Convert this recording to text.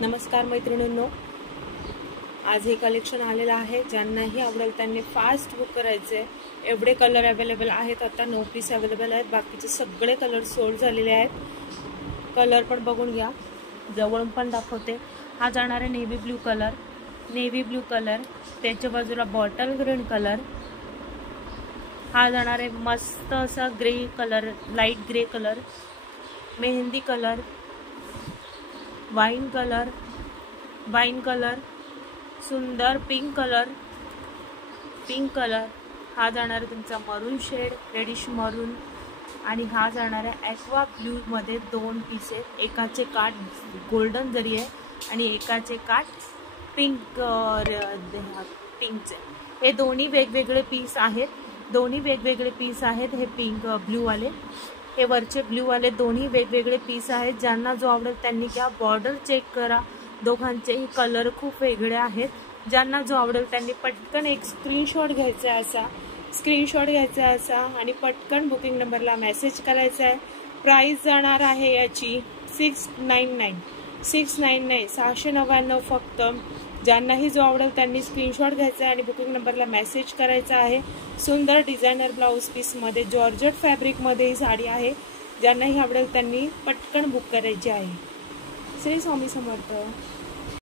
नमस्कार मैत्रिणींनो, आज हे कलेक्शन आलेलं आहे. ज्यांनाही आवडेल त्यांनी फास्ट बुक करायचे. एवढे कलर अवेलेबल आहेत. आता 9 पीस अवेलेबल आहेत. बाकीचे सगळे कलर सोल्ड झालेले आहेत. कलर पण बघून घ्या, जवळून पण दाखवते. हा जाणार आहे नेव्ही ब्ल्यू कलर, त्याच्या बाजूला बॉटल ग्रीन कलर. हा जाणार आहे मस्त असा grey colour, light grey colour, mehndi colour, wine colour, सुंदर पिंक कलर. हा जाणार आहे तुमचा मरून शेड, रेडिश मरून. आणि हा जाणार आहे ॲक्वा ब्ल्यू मध्ये 2 पीस आहेत. एकाचे काठ गोल्डन जरी आहे आणि एकाचे काठ पिंकचे. हे दोन्ही वेगवेगळे पीस आहेत. हे पिंक ब्ल्यू वाले, हे वरचे ब्ल्यू वाले दोन्ही वेगवेगळे पीस आहेत. ज्यांना जो आवडेल त्यांनी घ्या. बॉर्डर चेक करा, दोघांचेही कलर खूप वेगळे आहेत. ज्यांना जो आवडेल त्यांनी पटकन एक स्क्रीनशॉट घ्यायचा असा आणि पटकन बुकिंग नंबरला मेसेज करायचा आहे. प्राइस जाणार आहे याची 699, 699 फक्त. ज्यांनाही जो आवडेल त्यांनी स्क्रीनशॉट घ्यायचा आहे आणि बुकिंग नंबरला मेसेज करायचा आहे. सुंदर डिझायनर ब्लाऊज पीसमध्ये जॉर्जेट फॅब्रिकमध्ये ही साडी आहे. ज्यांनाही आवडेल त्यांनी पटकन बुक करायची आहे. श्री स्वामी समर्थ.